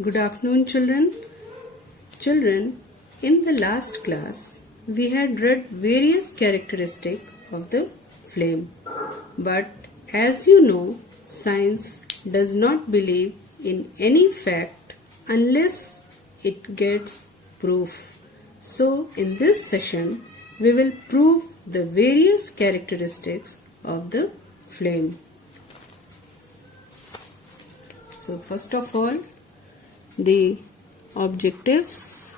Good afternoon, children. Children, in the last class, we had read various characteristics of the flame. But as you know, science does not believe in any fact unless it gets proof. So, in this session, we will prove the various characteristics of the flame. So, first of all, the objectives.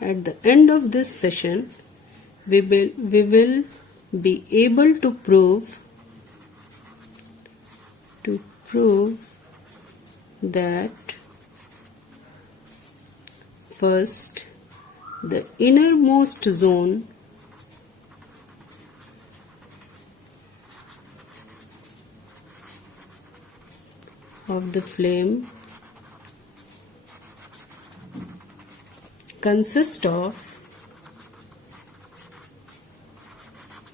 At the end of this session, we will be able to prove that first, the innermost zone of the flame consists of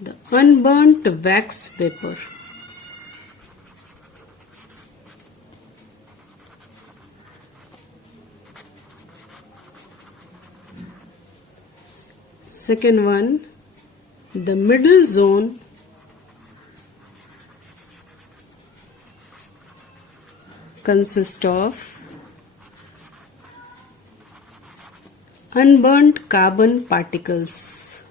the unburnt wax vapor. Second one, the middle zone consists of unburnt carbon particles.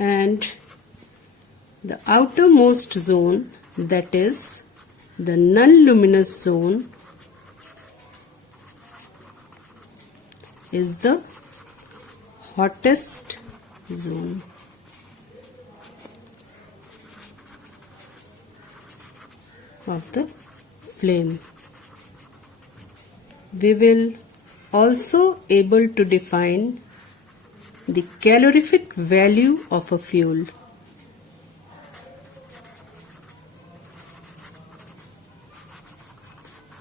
And the outermost zone, that is the non-luminous zone, is the hottest zone. Of the flame. We will also able to define the calorific value of a fuel.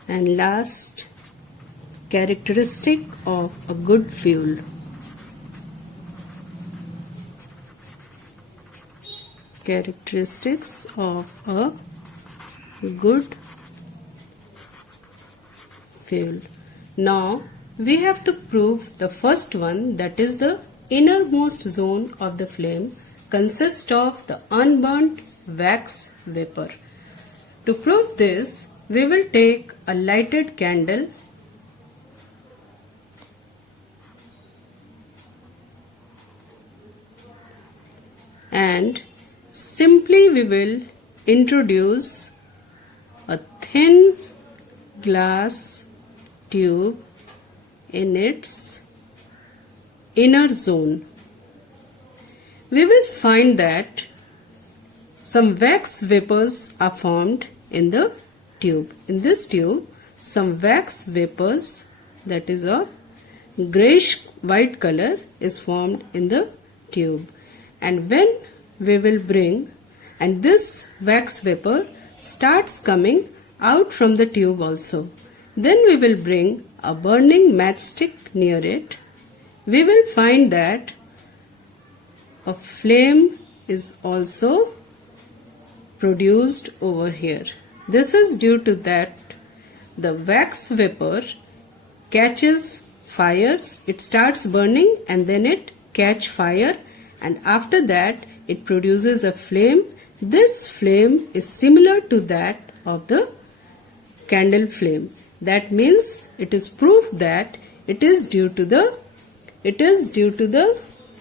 And last, characteristic of a good fuel. Characteristics of a good fuel. Now we have to prove the first one, that is the innermost zone of the flame consists of the unburnt wax vapor. To prove this, we will take a lighted candle and simply we will introduce a thin glass tube in its inner zone. We will find that some wax vapors are formed in the tube. In this tube, some wax vapors, that is of grayish white color, is formed in the tube. And when we will bring, and this wax vapor starts coming out from the tube also. Then we will bring a burning matchstick near it. We will find that a flame is also produced over here. This is due to that the wax vapor catches fires, it starts burning and then it catch fire, and after that it produces a flame. This flame is similar to that of the candle flame. That means it is proof that it is due to the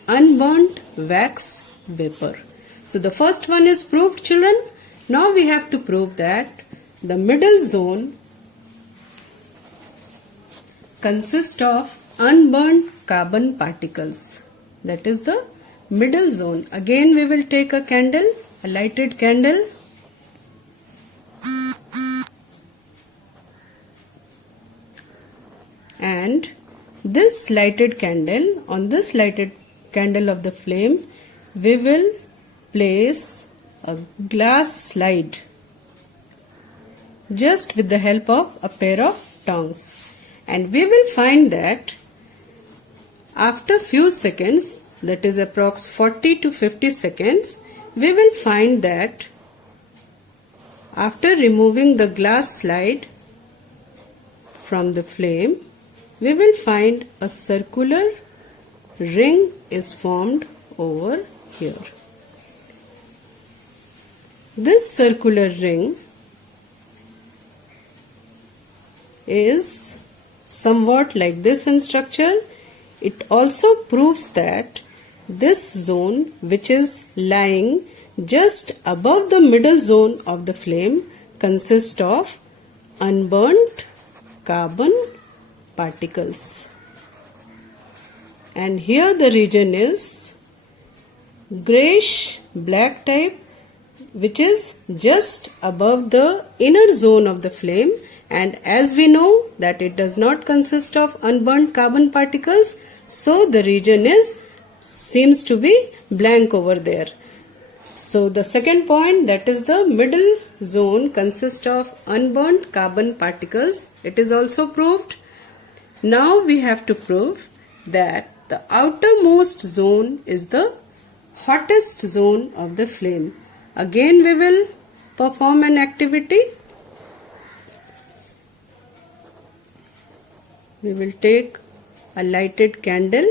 unburnt wax vapor. So the first one is proved, children. Now we have to prove that the middle zone consists of unburnt carbon particles. That is the middle zone. Again we will take a candle, a lighted candle, and this lighted candle, on this lighted candle of the flame, we will place a glass slide just with the help of a pair of tongs. And we will find that after few seconds, that is approx 40 to 50 seconds, we will find that after removing the glass slide from the flame, we will find a circular ring is formed over here. This circular ring is somewhat like this in structure. It also proves that this zone, which is lying just above the middle zone of the flame, consists of unburnt carbon particles. And here the region is grayish black type, which is just above the inner zone of the flame, and as we know that it does not consist of unburnt carbon particles, so the region seems to be blank over there. So the second point, that is the middle zone, consists of unburnt carbon particles. It is also proved. Now we have to prove that the outermost zone is the hottest zone of the flame. Again we will perform an activity. We will take a lighted candle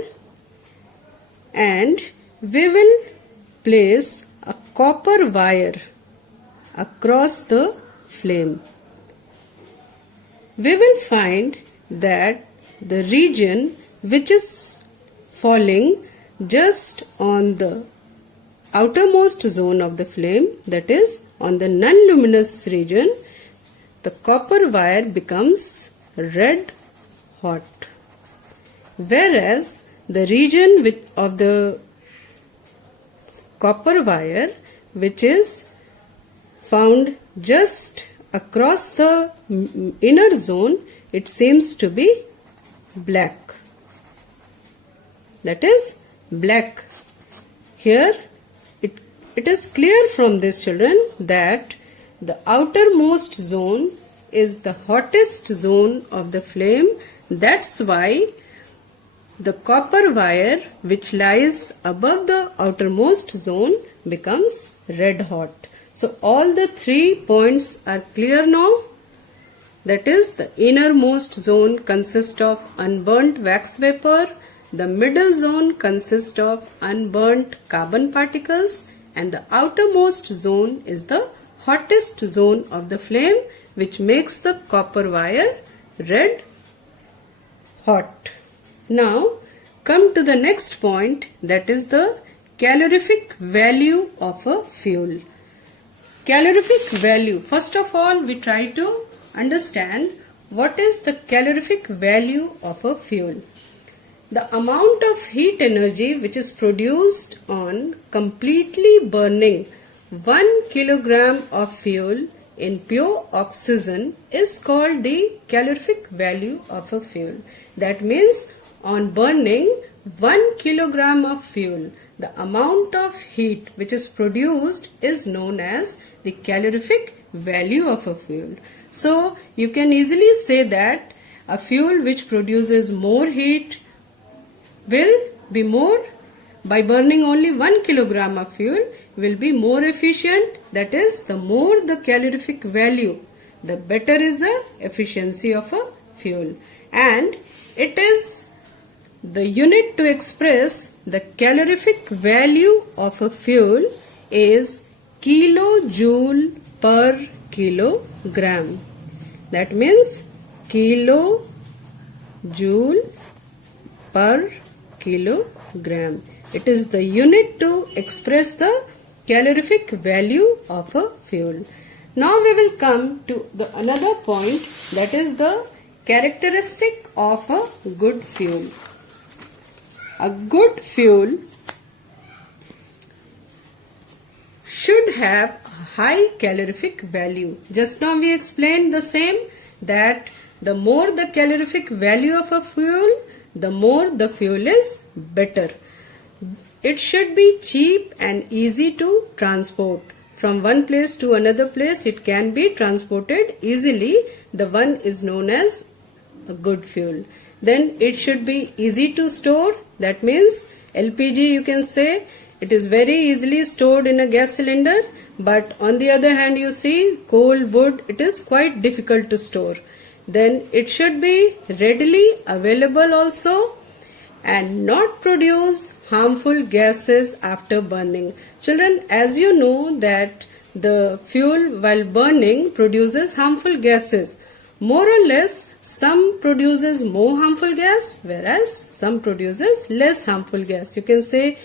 and we will place a copper wire across the flame. We will find that the region which is falling just on the outermost zone of the flame, that is on the non-luminous region, the copper wire becomes red hot, whereas the region of the copper wire which is found just across the inner zone, it seems to be black, that is black. Here it is clear from this, children, that the outermost zone is the hottest zone of the flame. That's why the copper wire which lies above the outermost zone becomes red hot. So all the 3 points are clear now. That is, the innermost zone consists of unburnt wax vapor, the middle zone consists of unburnt carbon particles, and the outermost zone is the hottest zone of the flame, which makes the copper wire red hot. Now come to the next point, that is the calorific value of a fuel. Calorific value. First of all, we try to understand what is the calorific value of a fuel. The amount of heat energy which is produced on completely burning 1 kilogram of fuel in pure oxygen is called the calorific value of a fuel. That means on burning 1 kilogram of fuel, the amount of heat which is produced is known as the calorific value of a fuel. So you can easily say that a fuel which produces more heat will be more, by burning only 1 kilogram of fuel, will be more efficient. That is, the more the calorific value, the better is the efficiency of a fuel. And it is the unit to express the calorific value of a fuel is kilojoule per kilogram. That means kilojoule per kilogram. It is the unit to express the calorific value of a fuel. Now we will come to another point, that is the characteristic of a good fuel. A good fuel should have a high calorific value. Just now we explained the same, that the more the calorific value of a fuel, the more the fuel is better. It should be cheap and easy to transport. From one place to another place it can be transported easily. The one is known as a good fuel. Then it should be easy to store. That means LPG, you can say it is very easily stored in a gas cylinder, but on the other hand you see coal, wood, it is quite difficult to store. Then it should be readily available also and not produce harmful gases after burning. Children, as you know that the fuel while burning produces harmful gases. More or less, some produces more harmful gas, whereas some produces less harmful gas. You can say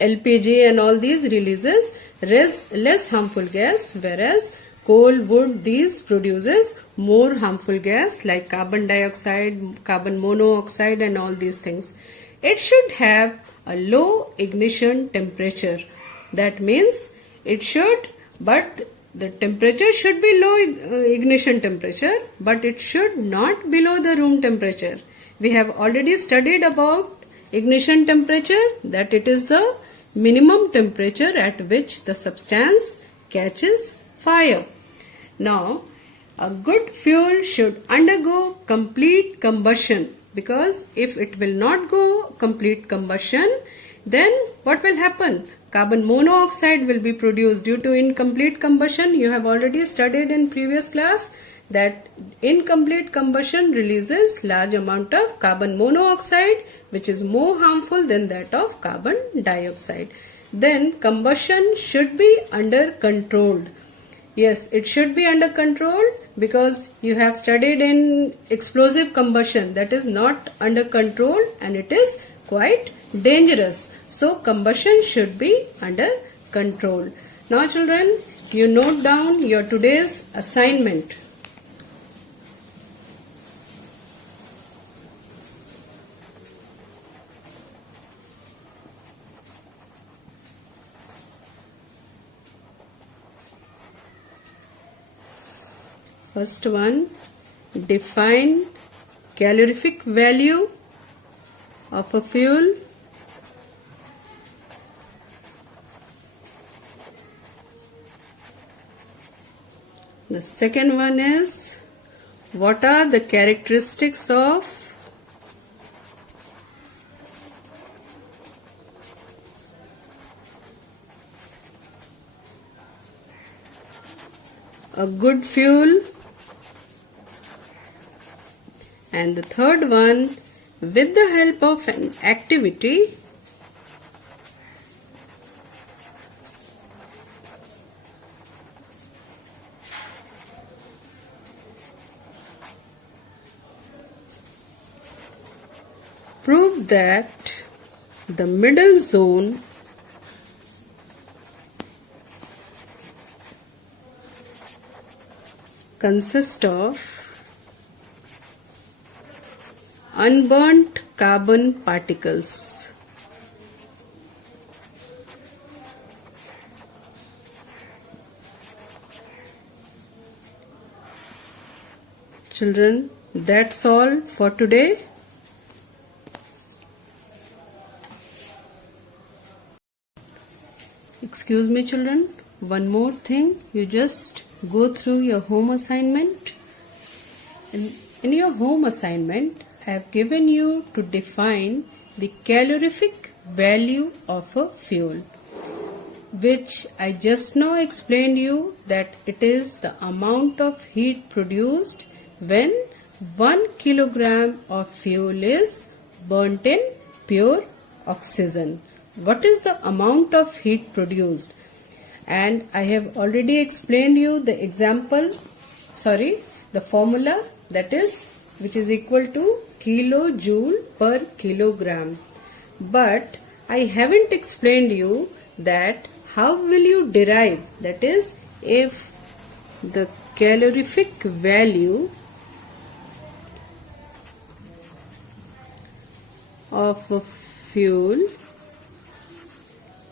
LPG and all these releases less harmful gas, whereas coal, wood, these produces more harmful gas like carbon dioxide, carbon monoxide and all these things. It should have a low ignition temperature. That means it should, but the temperature should be low ignition temperature, but it should not below the room temperature. We have already studied about ignition temperature, that it is the minimum temperature at which the substance catches fire. Now, a good fuel should undergo complete combustion, because if it will not go complete combustion, then what will happen? Carbon monoxide will be produced due to incomplete combustion. You have already studied in previous class that incomplete combustion releases large amount of carbon monoxide, which is more harmful than that of carbon dioxide. Then combustion should be under control. Yes, it should be under control, because you have studied in explosive combustion, that is not under control and it is quite dangerous. So combustion should be under control. Now children, you note down your today's assignment. First one, define calorific value of a fuel. The second one is, what are the characteristics of a good fuel? And the third one, with the help of an activity, prove that the middle zone consists of unburnt carbon particles. Children, that's all for today. Excuse me children, one more thing, you just go through your home assignment. In your home assignment, I have given you to define the calorific value of a fuel, which I just now explained you that it is the amount of heat produced when 1 kilogram of fuel is burnt in pure oxygen. What is the amount of heat produced? And I have already explained you the the formula, that is, which is equal to kilojoule per kilogram. But I haven't explained you that how will you derive, that is, if the calorific value of a fuel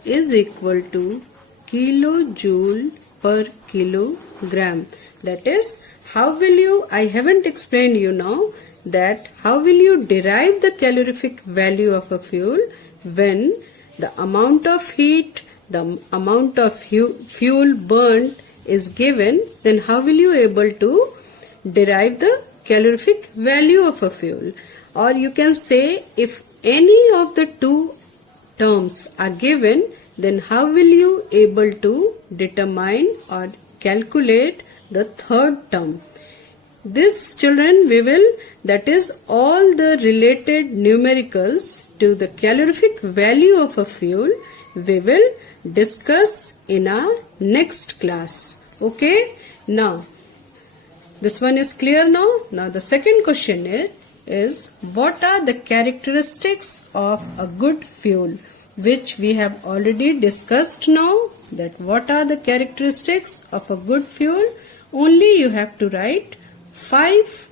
is equal to kilojoule per kilogram. That is, how will you, I haven't explained you now that how will you derive the calorific value of a fuel when the amount of heat, the amount of fuel burnt is given, then how will you able to derive the calorific value of a fuel. Or you can say, if any of the two terms are given, then how will you able to determine or calculate the third term? This, children, we will, that is all the related numericals to the calorific value of a fuel, we will discuss in our next class. Okay? Now, this one is clear now. Now the second question is what are the characteristics of a good fuel, which we have already discussed now, that what are the characteristics of a good fuel. Only you have to write 5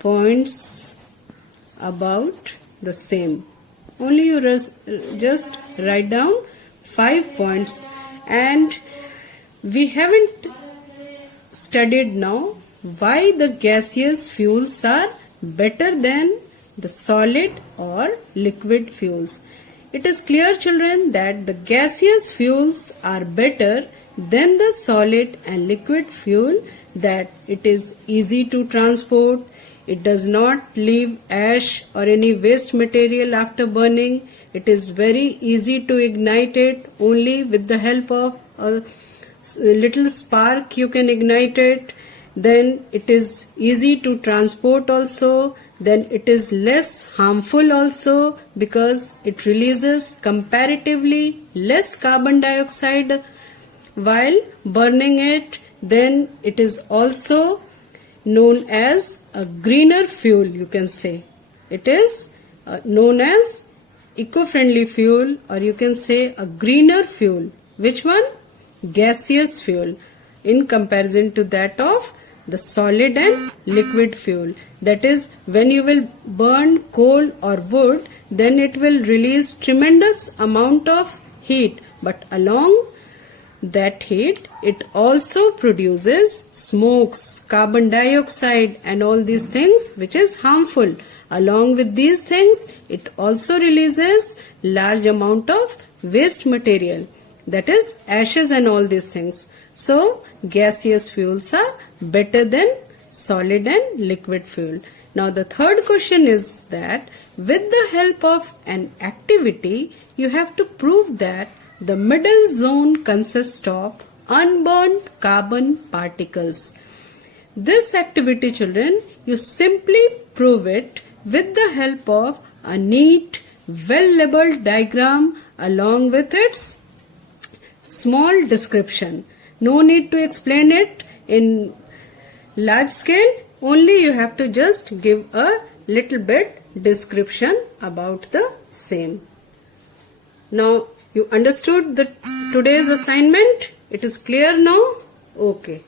points about the same. Only you just write down 5 points. And we haven't studied now why the gaseous fuels are better than the solid or liquid fuels. It is clear, children, that the gaseous fuels are better than the solid and liquid fuel, that it is easy to transport, it does not leave ash or any waste material after burning, it is very easy to ignite it, only with the help of a little spark you can ignite it. Then it is easy to transport also. Then it is less harmful also, because it releases comparatively less carbon dioxide while burning it. Then it is also known as a greener fuel, you can say. It is known as eco-friendly fuel, or you can say a greener fuel. Which one? Gaseous fuel, in comparison to that of the solid and liquid fuel. That is, when you will burn coal or wood, then it will release tremendous amount of heat, but along that heat it also produces smokes, carbon dioxide and all these things which is harmful. Along with these things, it also releases large amount of waste material, that is ashes and all these things. So gaseous fuels are better than solid and liquid fuel. Now the third question is that with the help of an activity, you have to prove that the middle zone consists of unburned carbon particles. This activity, children, you simply prove it with the help of a neat, well-labeled diagram along with its small description. No need to explain it in large scale, only you have to just give a little bit description about the same. Now you understood today's assignment? It is clear now? Okay.